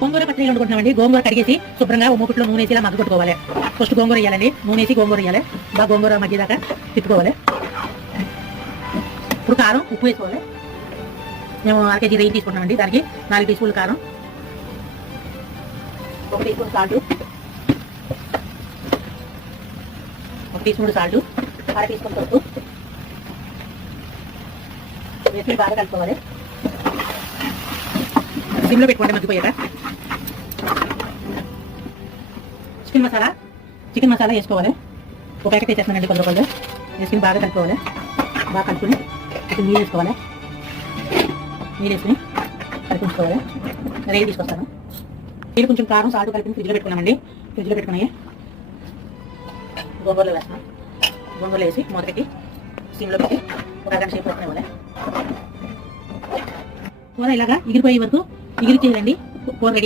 గోంగూర పచ్చడి వండుకుంటున్నామండి. గోంగూర కడిగేసి శుభ్రంగా మూకుట్లో నూనె వేసి ఇలా మగ్గ కొట్టుకోవాలి. ఫస్ట్ గోంగూర వేయాలండి. నూనె వేసి గోంగూర వేయాలి. బాగా గోంగూర మధ్యదాకా తిప్పుకోవాలి. ఇప్పుడు కారం, ఉప్పు వేసుకోవాలి. మేము 1 కేజీ రొయ్యలు తీసుకుంటున్నామండి. దానికి 4 టీ స్పూన్లు కారం, 1 teaspoon salt, 1 teaspoon salt, 1/2 teaspoon పసుపు వేసి బాగా కలుపుకోవాలి. సిమ్లో పెట్టుకోండి మగ్గిపోయాక. చికెన్ మసాలా వేసుకోవాలి. 1 ప్యాకెట్ వేసేస్తానండి 10 రూపాయలు. వేసుకుని బాగా కలుపుకోవాలి. బాగా కలుపుకుని ఇప్పుడు నీళ్ళు వేసుకోవాలి. నీళ్ళు వేసుకుని కలుపుకోవాలి. రేగి తీసుకొస్తాను. నీళ్ళు కొంచెం కారం, సాల్ట్ కలిపి ఫ్రిడ్జ్లో పెట్టుకున్నామండి. ఫ్రిడ్జ్లో పెట్టుకున్నాయి గోంగూరలో వేస్తాం. గోంగూరలో వేసి మూత పెట్టి సిమ్లో పెట్టి 1 అరగంట సేపు పెట్టుకోవాలి. కూర ఇలాగా ఎగిరిపోయే వరకు ఎగిరి చేయాలండి. కూర రెడీ.